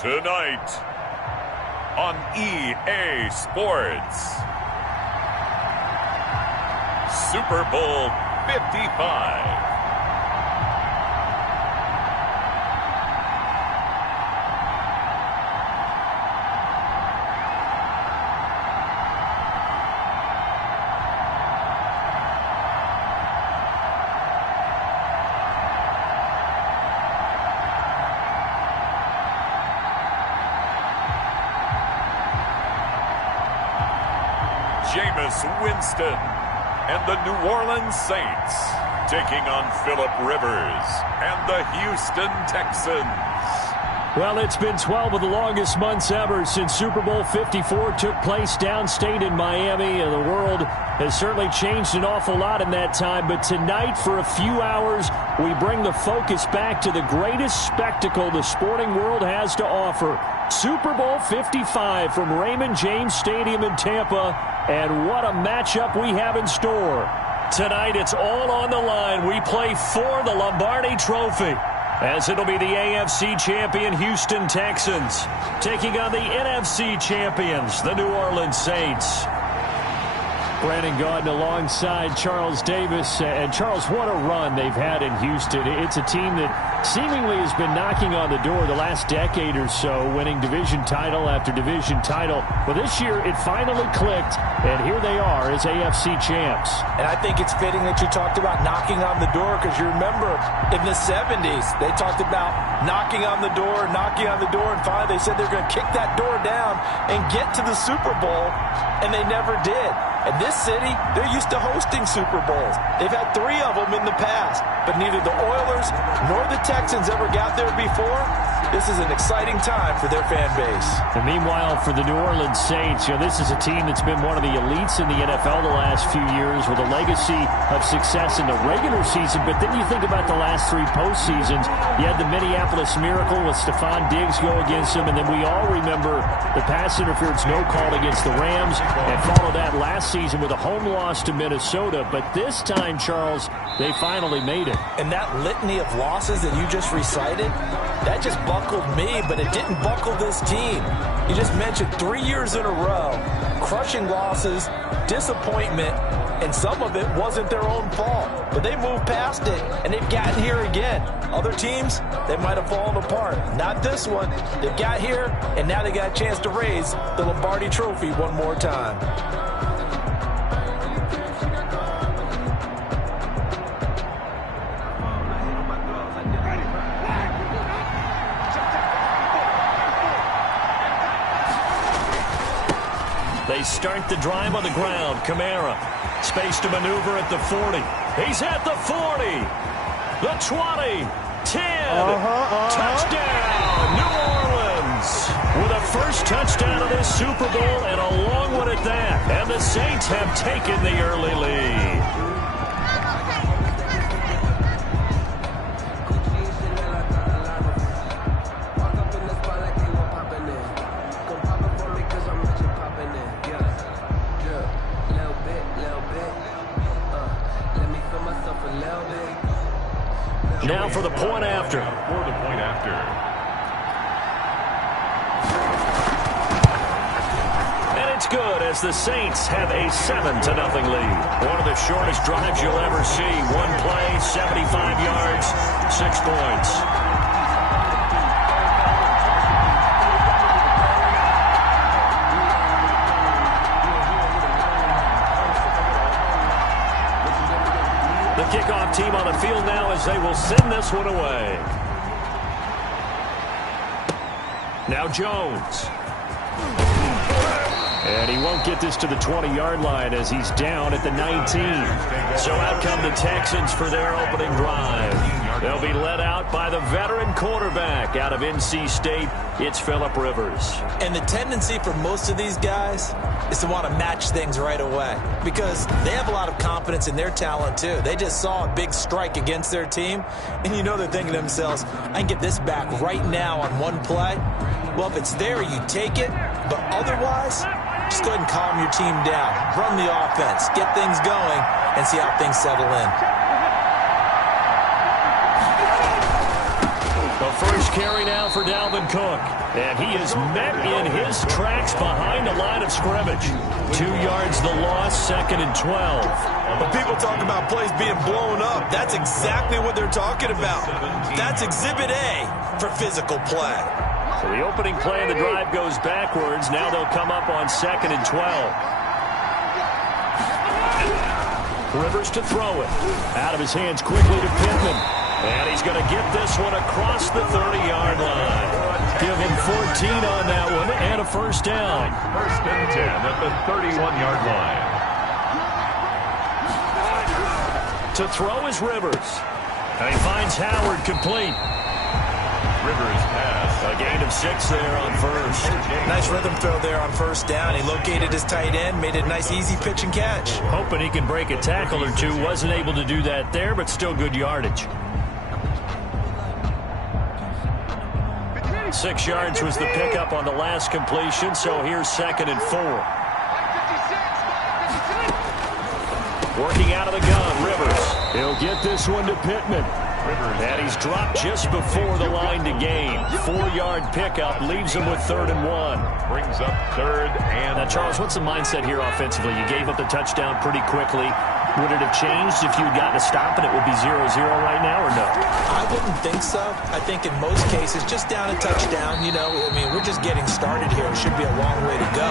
Tonight on EA Sports, Super Bowl 55. Jameis Winston and the New Orleans Saints taking on Phillip Rivers and the Houston Texans. Well, it's been 12 of the longest months ever since Super Bowl 54 took place downstate in Miami, and the world has certainly changed an awful lot in that time. But tonight, for a few hours, we bring the focus back to the greatest spectacle the sporting world has to offer. Super Bowl 55 from Raymond James Stadium in Tampa, and what a matchup we have in store. Tonight, it's all on the line. We play for the Lombardi Trophy, as it'll be the AFC champion Houston Texans taking on the NFC champions, the New Orleans Saints. Brandon Gaudin alongside Charles Davis. And Charles, what a run they've had in Houston. It's a team that seemingly has been knocking on the door the last decade or so, winning division title after division title. But this year, it finally clicked, and here they are as AFC champs. And I think it's fitting that you talked about knocking on the door, because you remember in the 70s, they talked about knocking on the door, and finally they said they're going to kick that door down and get to the Super Bowl, and they never did. And this city, they're used to hosting Super Bowls. They've had 3 of them in the past, but neither the Oilers nor the Texans ever got there before. This is an exciting time for their fan base. And meanwhile, for the New Orleans Saints, this is a team that's been one of the elites in the NFL the last few years with a legacy of success in the regular season. But then you think about the last 3 postseasons. You had the Minneapolis Miracle with Stephon Diggs go against them, and then we all remember the pass interference no call against the Rams, and followed that last season with a home loss to Minnesota. But this time, Charles, they finally made it. And that litany of losses that you just recited, that just buckled me, but it didn't buckle this team. You just mentioned 3 years in a row, crushing losses, disappointment, and some of it wasn't their own fault. But they moved past it, and they've gotten here again. Other teams, they might have fallen apart. Not this one. They got here, and now they got a chance to raise the Lombardi Trophy one more time. They start the drive on the ground. Kamara, space to maneuver at the 40. He's at the 40, the 20, 10, touchdown, New Orleans, with a first touchdown of this Super Bowl, and a long one at that. And the Saints have taken the early lead. Now for the point after. And it's good as the Saints have a 7-0 lead. One of the shortest drives you'll ever see. One play, 75 yards, 6 points. The kickoff team on the field now as they will send this one away. Now Jones. And he won't get this to the 20-yard line as he's down at the 19. So out come the Texans for their opening drive. They'll be led out by the veteran quarterback out of NC State. It's Phillip Rivers. And the tendency for most of these guys is to want to match things right away, because they have a lot of confidence in their talent too. They just saw a big strike against their team, and they're thinking to themselves, I can get this back right now on one play. Well, if it's there, you take it, but otherwise, just go ahead and calm your team down. Run the offense, get things going, and see how things settle in. The first carry now for Dalvin Cook. And he is met in his tracks behind the line of scrimmage. 2 yards the loss, 2nd and 12. When people talk about plays being blown up, that's exactly what they're talking about. That's Exhibit A for physical play. So the opening play of the drive goes backwards. Now they'll come up on 2nd and 12. Rivers to throw it. Out of his hands quickly to Pittman. And he's going to get this one across the 30-yard line. Give him 14 on that one and a first down. 1st and 10 at the 31-yard line. To throw is Rivers. And he finds Howard complete. Rivers pass. A gain of 6 there on first. Nice rhythm throw there on first down. He located his tight end, made it a nice easy pitch and catch. Hoping he can break a tackle or two. Wasn't able to do that there, but still good yardage. 6 yards was the pickup on the last completion, so here's 2nd and 4. Working out of the gun, Rivers. He'll get this one to Pittman. And he's dropped just before the line to gain. 4-yard pickup leaves him with 3rd and 1. Brings up 3rd and... Now, Charles, what's the mindset here offensively? You gave up the touchdown pretty quickly. Would it have changed if you had gotten a stop and it would be 0-0 right now, or no? I wouldn't think so. I think in most cases, just down a touchdown, you know, I mean, we're just getting started here. It should be a long way to go.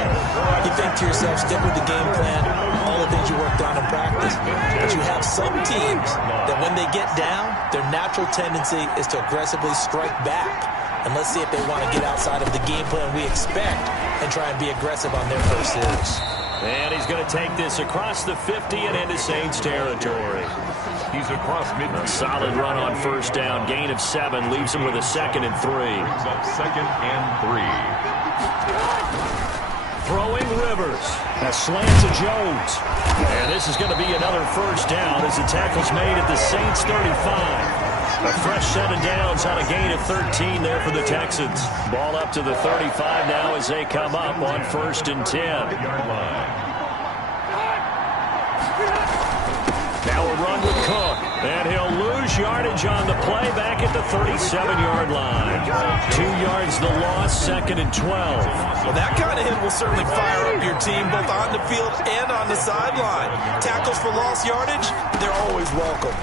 You think to yourself, stick with the game plan, all the things you worked on in practice. But you have some teams that when they get down, their natural tendency is to aggressively strike back. And let's see if they want to get outside of the game plan we expect and try and be aggressive on their pursuits. And he's going to take this across the 50 and into Saints territory. He's across midfield. A solid run on first down. Gain of 7 leaves him with a 2nd and 3. Brings up 2nd and 3. Throwing Rivers. A slant to Jones. And this is going to be another first down as the tackle's made at the Saints 35. A fresh set of downs on a gain of 13 there for the Texans. Ball up to the 35 now as they come up on 1st and 10. Now a run with Cook. And he'll lose yardage on the play back at the 37-yard line. 2 yards the loss, 2nd and 12. Well, that kind of hit will certainly fire up your team both on the field and on the sideline. Tackles for lost yardage, they're always welcome.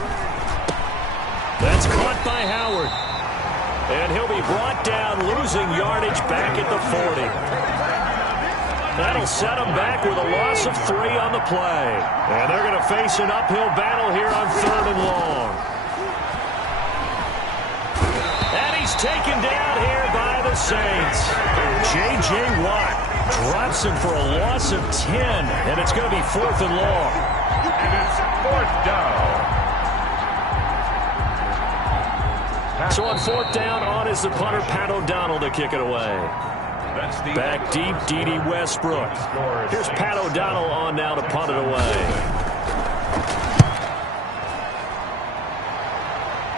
That's caught by Howard. And he'll be brought down, losing yardage back at the 40. That'll set him back with a loss of 3 on the play. And they're going to face an uphill battle here on 3rd and long. And he's taken down here by the Saints. J.J. Watt drops him for a loss of 10. And it's going to be 4th and long. And it's 4th down. So on 4th down, on is the punter, Pat O'Donnell, to kick it away. Back deep, D.D. Westbrook. Here's Pat O'Donnell on now to punt it away.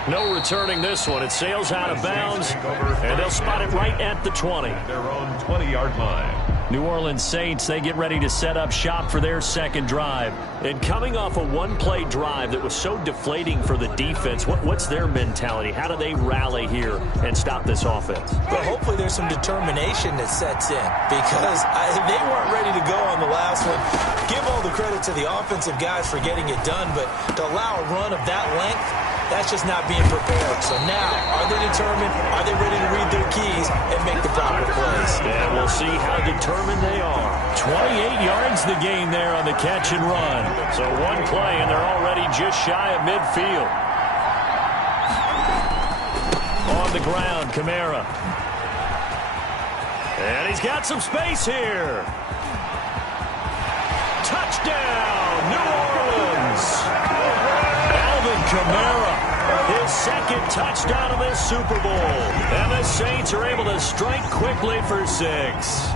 No returning this one. It sails out of bounds, and they'll spot it right at the 20. Their own 20-yard line. New Orleans Saints, they get ready to set up shop for their second drive. And coming off a one-play drive that was so deflating for the defense, what's their mentality? How do they rally here and stop this offense? Well, hopefully there's some determination that sets in because they weren't ready to go on the last one. Give all the credit to the offensive guys for getting it done, but to allow a run of that length, that's just not being prepared. So now, are they determined? Are they ready to read their keys and make the proper plays? And we'll see how determined they are. 28 yards the gain there on the catch and run. So one play, and they're already just shy of midfield. On the ground, Kamara. And he's got some space here. Touchdown, New Orleans. Alvin Kamara, his second touchdown of this Super Bowl. And the Saints are able to strike quickly for 6.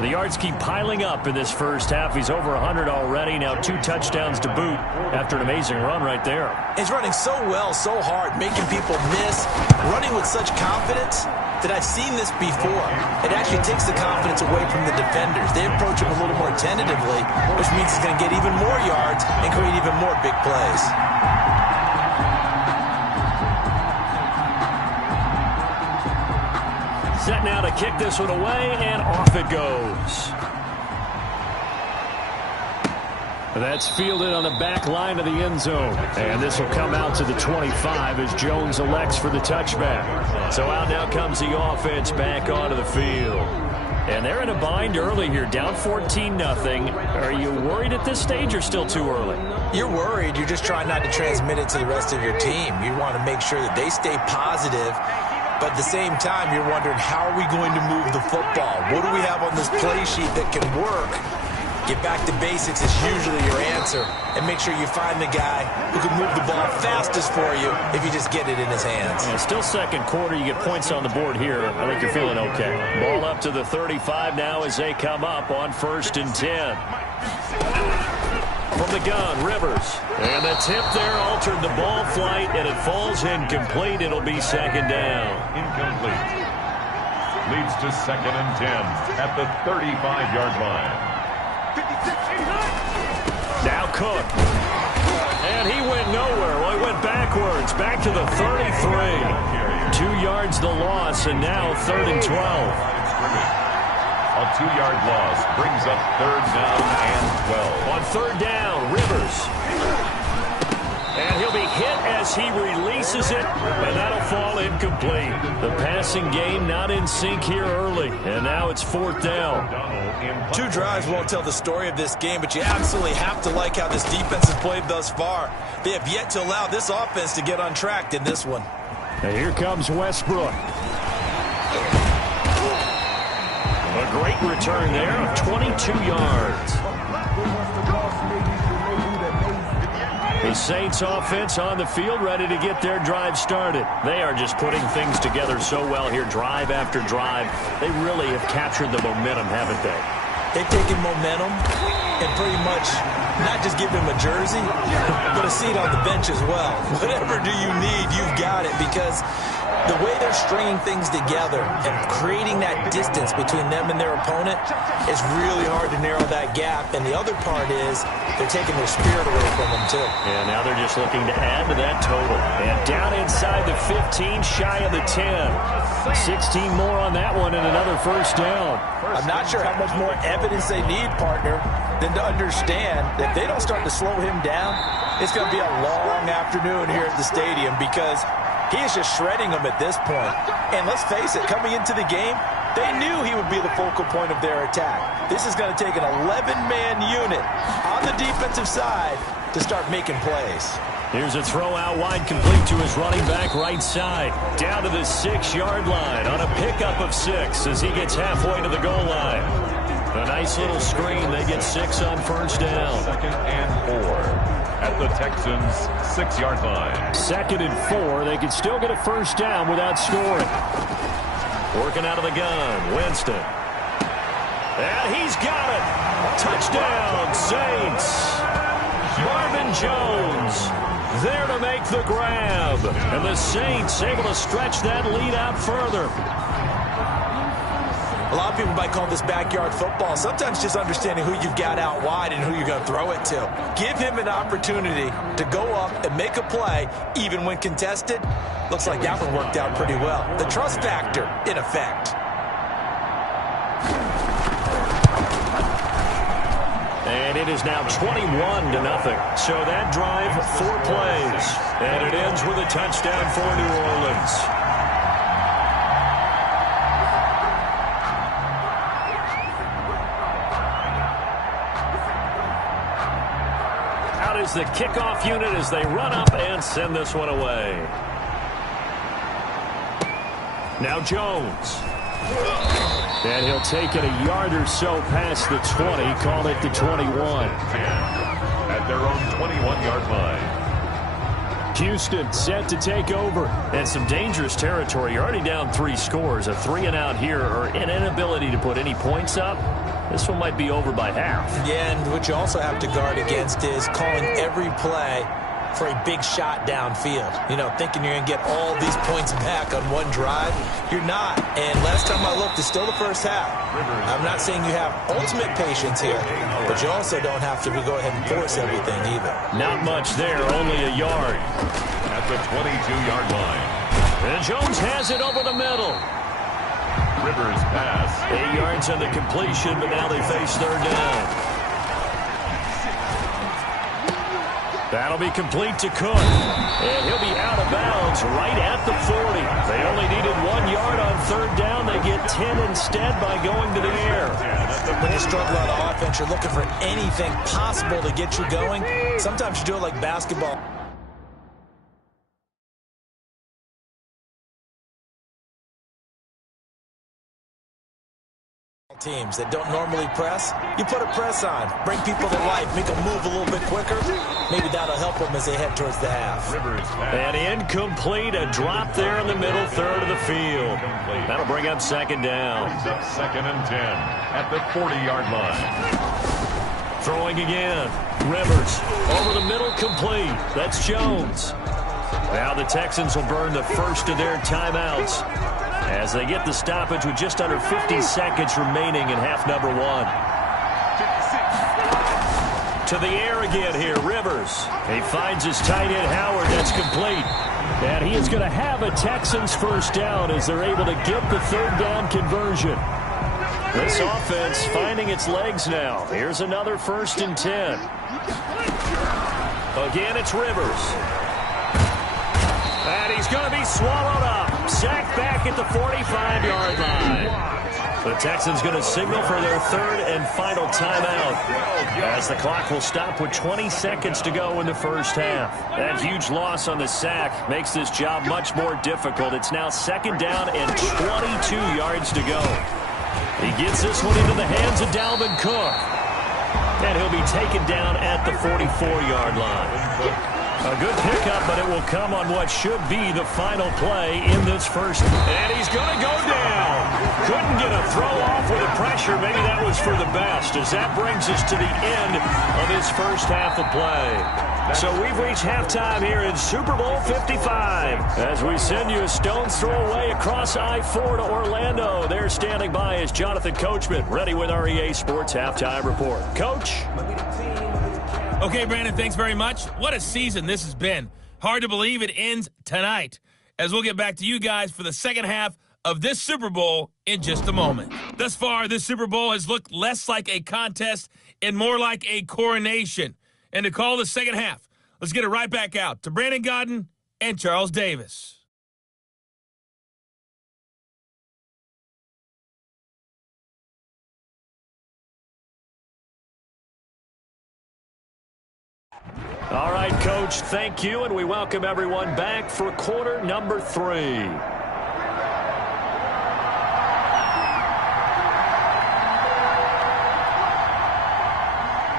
The yards keep piling up in this first half. He's over 100 already. Now 2 touchdowns to boot after an amazing run right there. He's running so well, so hard, making people miss, running with such confidence that I've seen this before. It actually takes the confidence away from the defenders. They approach him a little more tentatively, which means he's going to get even more yards and create even more big plays. Set now to kick this one away, and off it goes. That's fielded on the back line of the end zone. And this will come out to the 25 as Jones elects for the touchback. So out now comes the offense back onto the field. And they're in a bind early here, down 14-0. Are you worried at this stage or still too early? You're worried. You're just trying not to transmit it to the rest of your team. You want to make sure that they stay positive. But at the same time, you're wondering, how are we going to move the football? What do we have on this play sheet that can work? Get back to basics is usually your answer. And make sure you find the guy who can move the ball fastest for you if you just get it in his hands. Yeah, still second quarter. You get points on the board here. I think you're feeling okay. Ball up to the 35 now as they come up on 1st and 10. From the gun, Rivers. And the tip there altered the ball flight, and it falls incomplete. It'll be second down. Incomplete. Leads to 2nd and 10 at the 35-yard line. Now Cook. And he went nowhere. Well, he went backwards. Back to the 33. 2 yards the loss, and now 3rd and 12. A 2-yard loss brings up 3rd down and 12. On 3rd down, Rivers. And he'll be hit as he releases it, and that'll fall incomplete. The passing game not in sync here early, and now it's 4th down. 2 drives won't tell the story of this game, but you absolutely have to like how this defense has played thus far. They have yet to allow this offense to get on track in this one. And here comes Westbrook. A great return there of 22 yards. The Saints offense on the field ready to get their drive started. They are just putting things together so well here, drive after drive. They really have captured the momentum, haven't they? They've taken momentum and pretty much not just give him a jersey, but a seat on the bench as well. Whatever do you need, you've got it, because the way they're stringing things together and creating that distance between them and their opponent is really hard to narrow that gap. And the other part is they're taking their spirit away from them, too. And now they're just looking to add to that total. And down inside the 15, shy of the 10. 16 more on that one and another 1st down. I'm not sure how much more evidence they need, partner, than to understand that if they don't start to slow him down, it's going to be a long afternoon here at the stadium, because he is just shredding them at this point. And let's face it, coming into the game, they knew he would be the focal point of their attack. This is going to take an 11-man unit on the defensive side to start making plays. Here's a throw out wide, complete to his running back right side. Down to the 6-yard line on a pickup of 6 as he gets halfway to the goal line. A nice little screen. They get 6 on 1st down. 2nd and 4 at the Texans' 6-yard line. 2nd and 4. They could still get a 1st down without scoring. Working out of the gun, Winston. And he's got it. Touchdown, Saints. Marvin Jones there to make the grab. And the Saints able to stretch that lead out further. A lot of people might call this backyard football. Sometimes just understanding who you've got out wide and who you're going to throw it to. Give him an opportunity to go up and make a play, even when contested. Looks like that one worked out pretty well. The trust factor in effect. And it is now 21-0. So that drive, 4 plays. And it ends with a touchdown for New Orleans. Out is the kickoff unit as they run up and send this one away. Now Jones. And he'll take it a yard or so past the 20, call it the 21. At their own 21-yard line. Houston set to take over. And some dangerous territory. You're already down 3 scores. A 3-and-out here, or an inability to put any points up. This one might be over by half. Yeah, and what you also have to guard against is calling every play for a big shot downfield. You know, thinking you're going to get all these points back on one drive. You're not. And last time I looked, it's still the first half. I'm not saying you have ultimate patience here, but you also don't have to go ahead and force everything either. Not much there, only a yard. At the 22-yard line. And Jones has it over the middle. Rivers pass. 8 yards on the completion, but now they face third down. That'll be complete to Cook. And he'll be out of bounds right at the 40. They only needed 1 yard on third down. They get 10 instead by going to the air. When you struggle on offense, you're looking for anything possible to get you going. Sometimes you do it like basketball. Teams that don't normally press, you put a press on, bring people to life, make them move a little bit quicker. Maybe that'll help them as they head towards the half. And incomplete, a drop there in the middle third of the field. That'll bring up second down. Up 2nd and 10 at the 40-yard line. Throwing again. Rivers over the middle, complete. That's Jones. Now the Texans will burn the first of their timeouts as they get the stoppage with just under 50 seconds remaining in half number 1. To the air again here, Rivers. He finds his tight end, Howard. That's complete. And he is going to have a Texans first down as they're able to get the third down conversion. This offense finding its legs now. Here's another 1st and 10. Again, it's Rivers. And he's going to be swallowed up. Sacked back at the 45-yard line. The Texans going to signal for their third and final timeout as the clock will stop with 20 seconds to go in the first half. That huge loss on the sack makes this job much more difficult. It's now 2nd down and 22 yards to go. He gets this one into the hands of Dalvin Cook. And he'll be taken down at the 44-yard line. A good pickup, but it will come on what should be the final play in this first. And he's going to go down. Couldn't get a throw off with the pressure. Maybe that was for the best, as that brings us to the end of this first half of play. So we've reached halftime here in Super Bowl 55. As we send you a stone's throw away across I-4 to Orlando. There standing by is Jonathan Coachman, ready with our EA Sports Halftime Report. Coach? Okay, Brandon, thanks very much. What a season this has been. Hard to believe it ends tonight, as we'll get back to you guys for the second half of this Super Bowl in just a moment. Thus far, this Super Bowl has looked less like a contest and more like a coronation. And to call the second half, let's get it right back out to Brandon Godden and Charles Davis. All right, Coach, thank you, and we welcome everyone back for quarter number 3.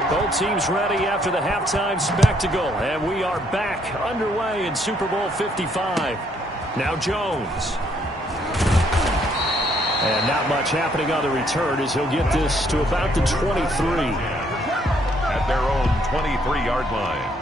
Both teams ready after the halftime spectacle, and we are back underway in Super Bowl 55. Now Jones. And not much happening on the return as he'll get this to about the 23. At their own 23-yard line.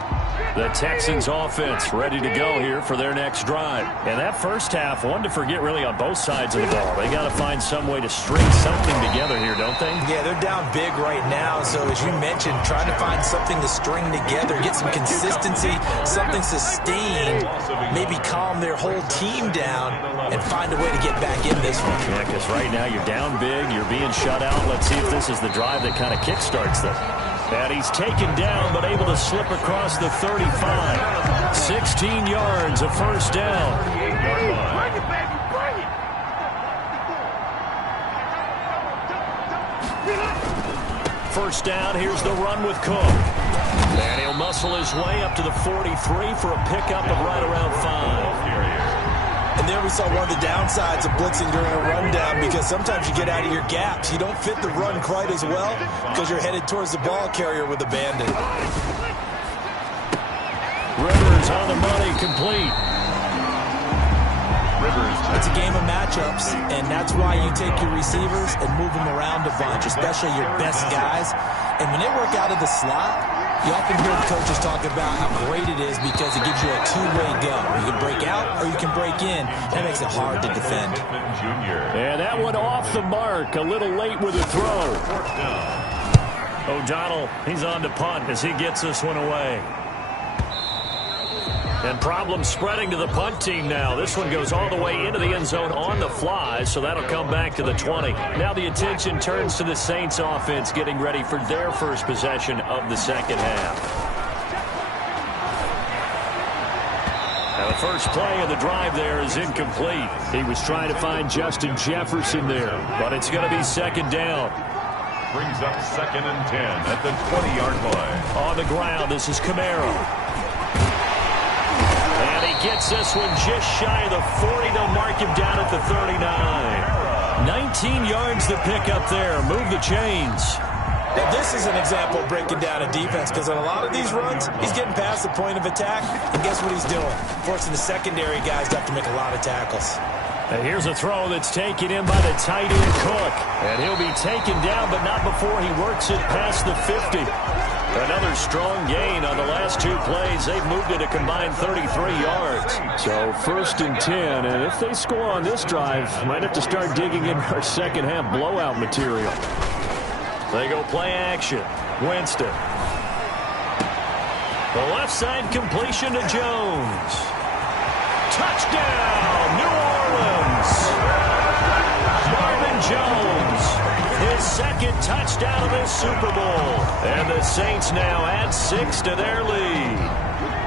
The Texans offense ready to go here for their next drive. And that first half, one to forget really on both sides of the ball. They got to find some way to string something together here, don't they? Yeah, they're down big right now. So as you mentioned, trying to find something to string together, get some consistency, something sustained, maybe calm their whole team down and find a way to get back in this one. Yeah, because right now you're down big, you're being shut out. Let's see if this is the drive that kind of kickstarts them. And he's taken down, but able to slip across the 35. 16 yards, a first down. Bring it, baby, bring it! First down, here's the run with Cook. And he'll muscle his way up to the 43 for a pickup of right around 5. And there we saw one of the downsides of blitzing during a rundown, because sometimes you get out of your gaps. You don't fit the run quite as well because you're headed towards the ball carrier with abandon. Rivers on the money, complete. It's a game of matchups, and that's why you take your receivers and move them around a bunch, especially your best guys. And when they work out of the slot, you often hear the coaches talk about how great it is because it gives you a two-way go. You can break out or you can break in. That makes it hard to defend. And that one off the mark, a little late with the throw. O'Donnell, he's on to punt as he gets this one away. And problems spreading to the punt team now. This one goes all the way into the end zone on the fly, so that'll come back to the 20. Now the attention turns to the Saints offense getting ready for their first possession of the second half. Now the first play of the drive there is incomplete. He was trying to find Justin Jefferson there, but it's going to be second down. Brings up 2nd and 10 at the 20-yard line. On the ground, this is Camaro. And he gets this one just shy of the 40. They'll mark him down at the 39. 19 yards to pick up there. Move the chains. Now, this is an example of breaking down a defense, because on a lot of these runs, he's getting past the point of attack, and guess what he's doing? Forcing the secondary guys to have to make a lot of tackles. And here's a throw that's taken in by the tight end Cook. And he'll be taken down, but not before he works it past the 50. Another strong gain on the last two plays. They've moved it a combined 33 yards. So 1st and 10, and if they score on this drive, might have to start digging in our second half blowout material. They go play action. Winston. The left side completion to Jones. Touchdown, New Orleans. Marvin Jones, his second touchdown of this Super Bowl. And the Saints now add 6 to their lead.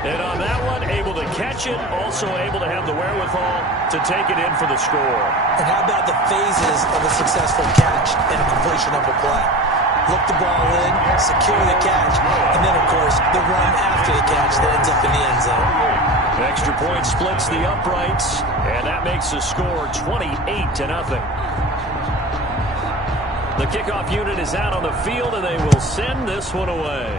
And on that one, able to catch it, also able to have the wherewithal to take it in for the score. And how about the phases of a successful catch and a completion of a play? Look the ball in, secure the catch, and then, of course, the run after the catch that ends up in the end zone. Extra point splits the uprights, and that makes the score 28-0. The kickoff unit is out on the field, and they will send this one away.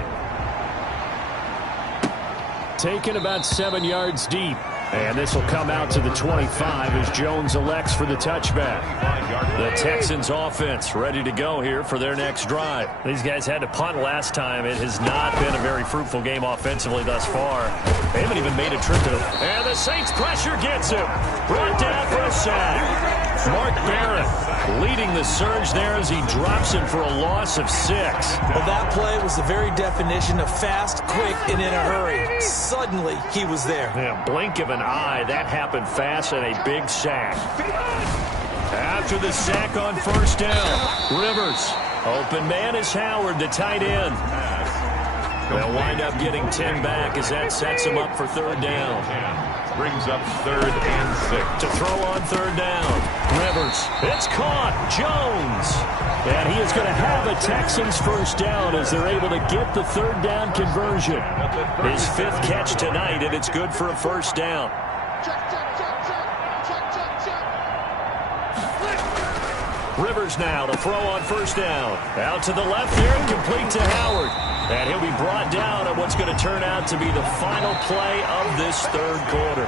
Taken about 7 yards deep. And this will come out to the 25 as Jones elects for the touchback. The Texans offense ready to go here for their next drive. These guys had to punt last time. It has not been a very fruitful game offensively thus far. They haven't even made a trip to the... And the Saints pressure gets him. Brought down for a sack. Mark Barrett leading the surge there as he drops him for a loss of 6. Well, that play was the very definition of fast, quick, and in a hurry. Suddenly, he was there. Yeah, blink of an eye. That happened fast and a big sack. After the sack on first down, Rivers. Open man is Howard, the tight end. They'll wind up getting 10 back as that sets him up for third down. Brings up 3rd and 6. To throw on third down, Rivers. It's caught. Jones. And he is going to have a Texans first down as they're able to get the third down conversion. His 5th catch tonight, and it's good for a first down. Rivers now to throw on first down. Out to the left there, complete to Howard. And he'll be brought down on what's going to turn out to be the final play of this third quarter.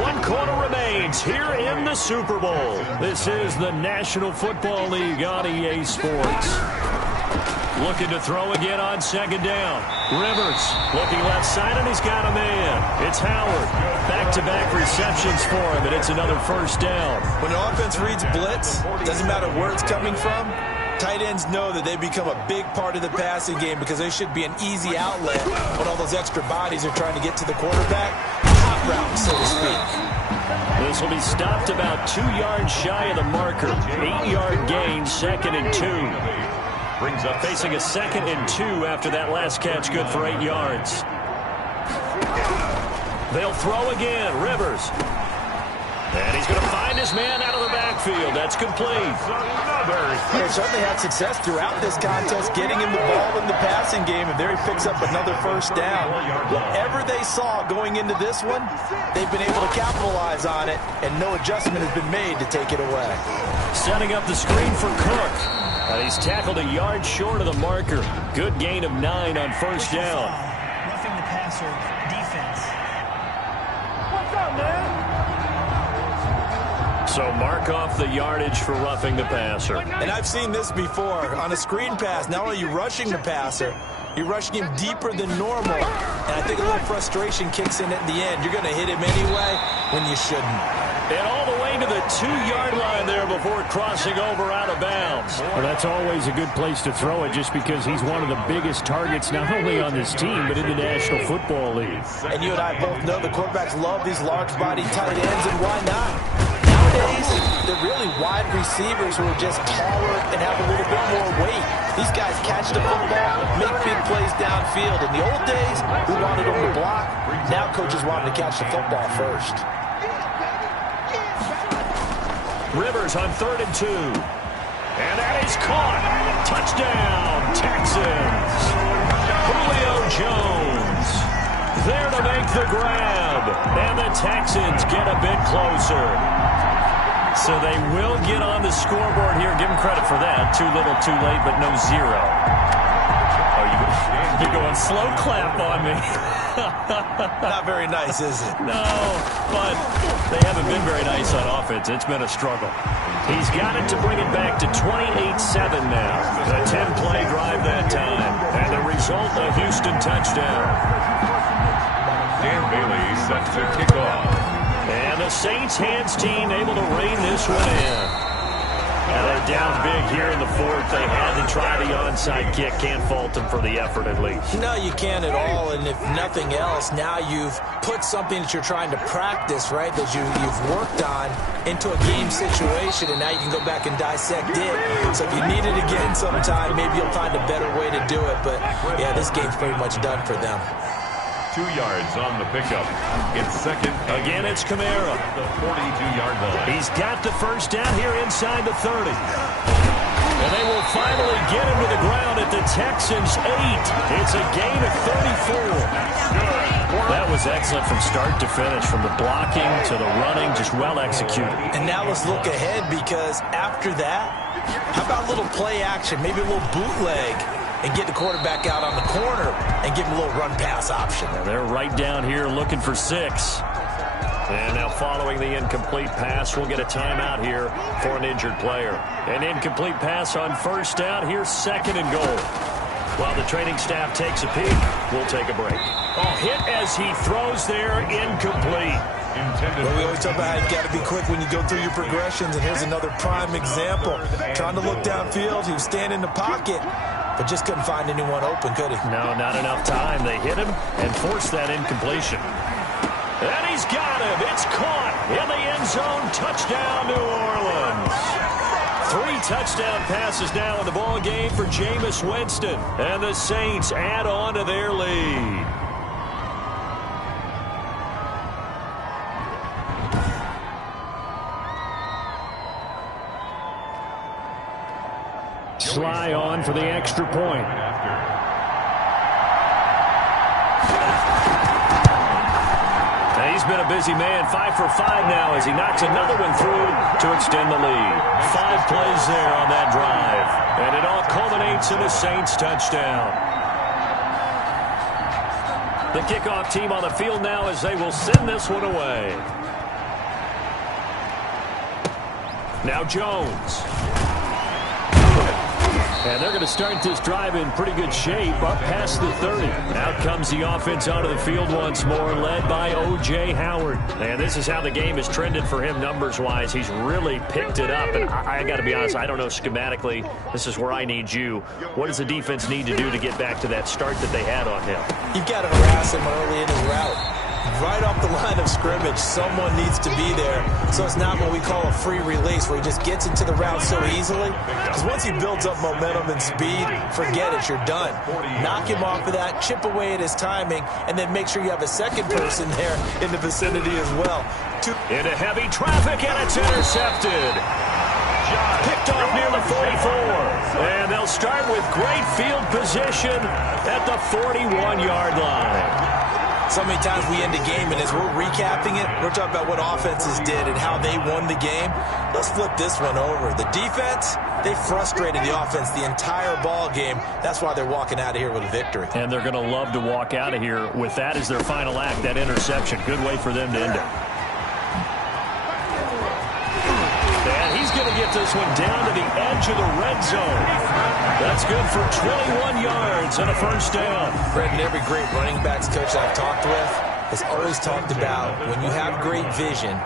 One quarter remains here in the Super Bowl. This is the National Football League on EA Sports. Looking to throw again on second down. Rivers looking left side, and he's got a man. It's Howard. Back-to-back receptions for him, and it's another first down. When an offense reads blitz, doesn't matter where it's coming from, tight ends know that they become a big part of the passing game because they should be an easy outlet when all those extra bodies are trying to get to the quarterback. Hot route, so to speak. This will be stopped about 2 yards shy of the marker. 8-yard gain, 2nd and 2. Brings up facing a 2nd and 2 after that last catch, good for 8 yards. They'll throw again, Rivers. And he's going to find his man out of the backfield. That's complete. They certainly had success throughout this contest getting him the ball in the passing game, and there he picks up another first down. Whatever they saw going into this one, they've been able to capitalize on it, and no adjustment has been made to take it away. Setting up the screen for Cook. And he's tackled a yard short of the marker. Good gain of 9 on first down. Roughing the passer defense. What's up, man? So mark off the yardage for roughing the passer. And I've seen this before. On a screen pass, not only are you rushing the passer, you're rushing him deeper than normal. And I think a little frustration kicks in at the end. You're going to hit him anyway when you shouldn't. And all the way to the the 2-yard line there before crossing over out of bounds. Well, that's always a good place to throw it just because he's one of the biggest targets not only on this team but in the National Football League. And you and I both know the quarterbacks love these large-body tight ends, and why not? Nowadays, they're really wide receivers who are just taller and have a little bit more weight. These guys catch the football, make big plays downfield. In the old days, we wanted them to block. Now coaches want them to catch the football first. Rivers on 3rd and 2. And that is caught. Touchdown, Texans. Julio Jones there to make the grab. And the Texans get a bit closer. So they will get on the scoreboard here. Give them credit for that. Too little, too late, but no zero. Oh, you're going slow clap on me. Not very nice, is it? No, but they haven't been very nice on offense. It's been a struggle. He's got it to bring it back to 28-7 now. A 10-play drive that time. And the result, a Houston touchdown. Dan Bailey set to kick off. And the Saints hands team able to rein this one in. And they're down big here in the 4th. They had to try the onside kick. Can't fault them for the effort at least. No, you can't at all. And if nothing else, now you've put something that you're trying to practice, right, that you've worked on into a game situation, and now you can go back and dissect it. So if you need it again sometime, maybe you'll find a better way to do it. But, yeah, this game's pretty much done for them. 2 yards on the pickup. It's second. Again, it's Kamara. The 42-yard line. He's got the first down here inside the 30. And they will finally get him to the ground at the Texans' 8. It's a gain of 34. That was excellent from start to finish, from the blocking to the running, just well executed. And now let's look ahead, because after that, how about a little play action, maybe a little bootleg, and get the quarterback out on the corner and give him a little run-pass option. And they're right down here looking for 6. And now following the incomplete pass, we'll get a timeout here for an injured player. An incomplete pass on first down. Here's 2nd and goal. While the training staff takes a peek, we'll take a break. Oh, hit as he throws there, incomplete. Well, we always talk about how you got to be quick when you go through your progressions, and here's another prime example. Trying to look downfield, he was standing in the pocket, but just couldn't find anyone open, could he? No, not enough time. They hit him and forced that incompletion. And he's got him. It's caught in the end zone. Touchdown, New Orleans. 3 touchdown passes now in the ball game for Jameis Winston. And the Saints add on to their lead. Sly on for the extra point. He's been a busy man, 5 for 5 now as he knocks another one through to extend the lead. 5 plays there on that drive. And it all culminates in a Saints touchdown. The kickoff team on the field now as they will send this one away. Now Jones. And they're going to start this drive in pretty good shape, up past the 30. Out comes the offense onto the field once more, led by O.J. Howard. And this is how the game has trended for him numbers-wise. He's really picked it up. And I got to be honest, I don't know schematically. This is where I need you. What does the defense need to do to get back to that start that they had on him? You've got to harass him early in his route. Right off the line of scrimmage, someone needs to be there. So it's not what we call a free release where he just gets into the route so easily. Because once he builds up momentum and speed, forget it, you're done. Knock him off of that, chip away at his timing, and then make sure you have a second person there in the vicinity as well. Into heavy traffic, and it's intercepted. Picked off near the 44. And they'll start with great field position at the 41-yard line. So many times we end a game, and as we're recapping it, we're talking about what offenses did and how they won the game. Let's flip this one over. The defense, they frustrated the offense the entire ball game. That's why they're walking out of here with a victory. And they're going to love to walk out of here with that as their final act, that interception. Good way for them to end it. And he's going to get this one down to the edge of the red zone. That's good for 21 yards and a first down. Brendan, every great running backs coach I've talked with has always talked about when you have great vision,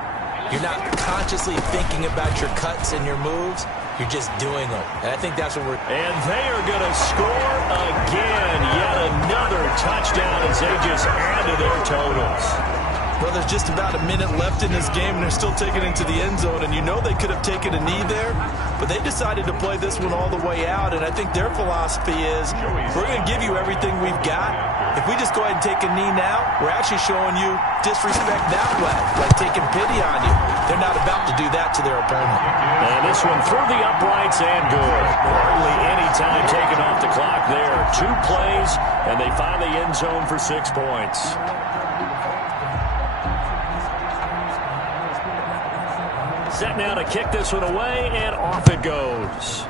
You're not consciously thinking about your cuts and your moves. You're just doing them. And I think that's what we're... And they are going to score again. Yet another touchdown as they just add to their totals. Well, there's just about a minute left in this game, and they're still taking it into the end zone. And you know they could have taken a knee there, but they decided to play this one all the way out. And I think their philosophy is, we're going to give you everything we've got. If we just go ahead and take a knee now, we're actually showing you disrespect that way, like taking pity on you. They're not about to do that to their opponent. And this one through the uprights and good. Hardly any time taken off the clock there. 2 plays, and they find the end zone for 6 points. Set now to kick this one away, and off it goes.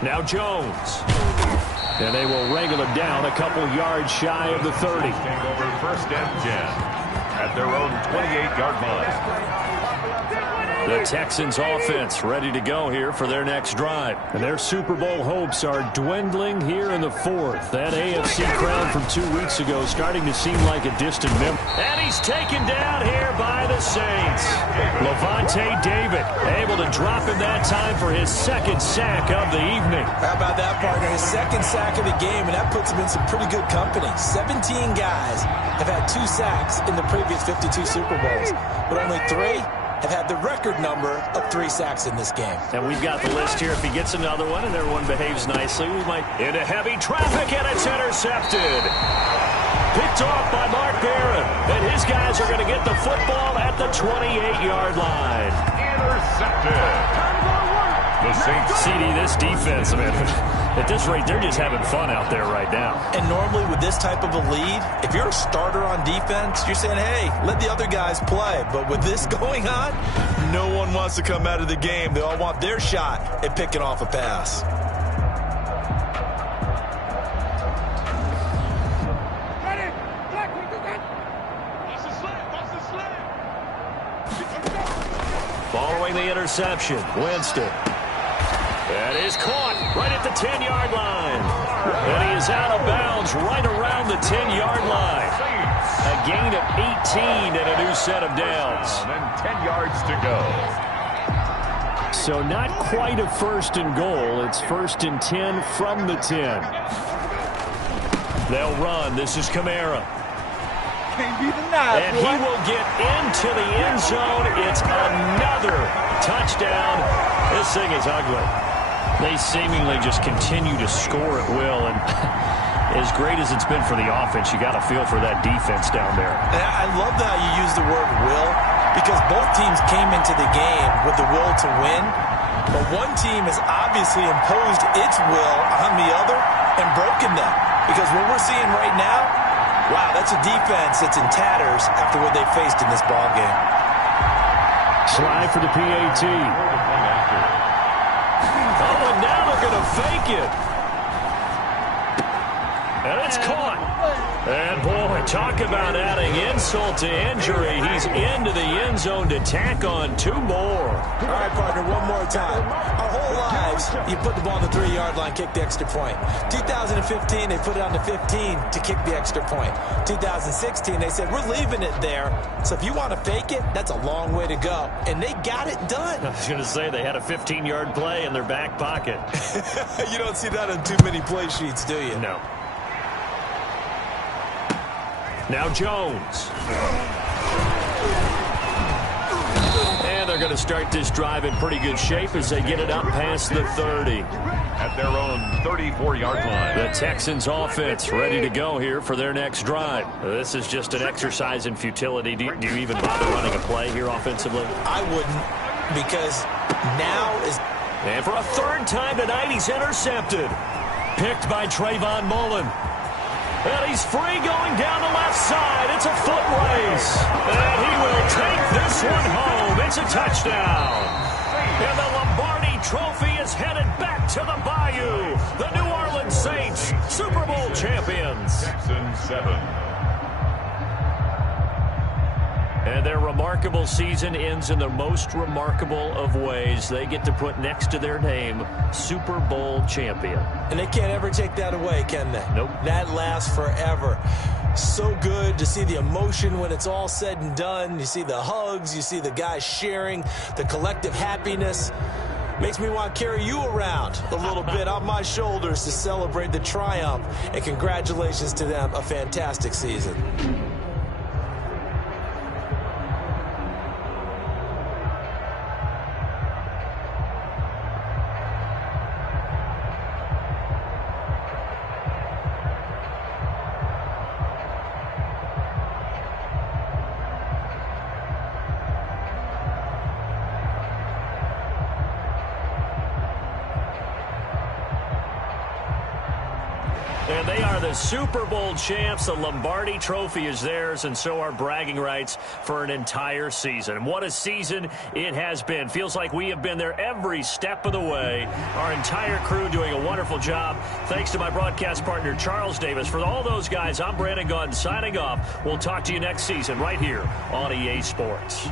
Now Jones. And they will wrangle him down a couple yards shy of the 30. Take over 1st and 10 at their own 28-yard line. The Texans offense ready to go here for their next drive. And their Super Bowl hopes are dwindling here in the 4th. That AFC crown from 2 weeks ago starting to seem like a distant memory. And he's taken down here by the Saints. Levante David able to drop him that time for his 2nd sack of the evening. How about that, partner? His 2nd sack of the game, and that puts him in some pretty good company. 17 guys have had 2 sacks in the previous 52 Super Bowls, but only 3 have had the record number of 3 sacks in this game. And we've got the list here. If he gets another one and everyone behaves nicely, we might into heavy traffic, and it's intercepted. Picked off by Mark Barron. And his guys are going to get the football at the 28-yard line. Intercepted. The Saints. CD, this defense, man, at this rate, they're just having fun out there right now. And normally with this type of a lead, if you're a starter on defense, you're saying, hey, let the other guys play. But with this going on, no one wants to come out of the game. They all want their shot at picking off a pass. Following the interception, Winston. That is caught right at the 10-yard line. And he is out of bounds right around the 10-yard line. A gain of 18 and a new set of downs. And 10 yards to go. So not quite a 1st and goal. It's 1st and 10 from the 10. They'll run. This is Kamara. Can't be denied, And he will get into the end zone. It's another touchdown. This thing is ugly. They seemingly just continue to score at will, and as great as it's been for the offense, you got to feel for that defense down there. And I love how you use the word will, because both teams came into the game with the will to win, but one team has obviously imposed its will on the other and broken them. Because what we're seeing right now, wow, that's a defense that's in tatters after what they faced in this ballgame. Slide for the PAT. Oh, and now they're going to fake it. And it's caught. And, boy, talk about adding insult to injury. He's into the end zone to tack on 2 more. All right, partner, one more time. Our whole lives, you put the ball on the 3-yard line, kick the extra point. 2015, they put it on the 15 to kick the extra point. 2016, they said, we're leaving it there. So if you want to fake it, that's a long way to go. And they got it done. I was going to say they had a 15-yard play in their back pocket. You don't see that on too many play sheets, do you? No. Now Jones. And they're going to start this drive in pretty good shape as they get it up past the 30. At their own 34-yard line. The Texans offense ready to go here for their next drive. This is just an exercise in futility. Do you even bother running a play here offensively? I wouldn't, because now is... And for a 3rd time tonight, he's intercepted. Picked by Trayvon Mullen. And he's free going down the left side. It's a foot race. And he will take this one home. It's a touchdown. And the Lombardi Trophy is headed back to the Bayou. The New Orleans Saints, Super Bowl champions. Texans 7. And their remarkable season ends in the most remarkable of ways. They get to put next to their name, Super Bowl champion. And they can't ever take that away, can they? Nope. That lasts forever. So good to see the emotion when it's all said and done. You see the hugs, you see the guys sharing, the collective happiness. Makes me want to carry you around a little bit on my shoulders to celebrate the triumph. And congratulations to them, a fantastic season. And they are the Super Bowl champs. The Lombardi Trophy is theirs, and so are bragging rights for an entire season. What a season it has been. Feels like we have been there every step of the way. Our entire crew doing a wonderful job. Thanks to my broadcast partner, Charles Davis. For all those guys, I'm Brandon Gaudin signing off. We'll talk to you next season right here on EA Sports.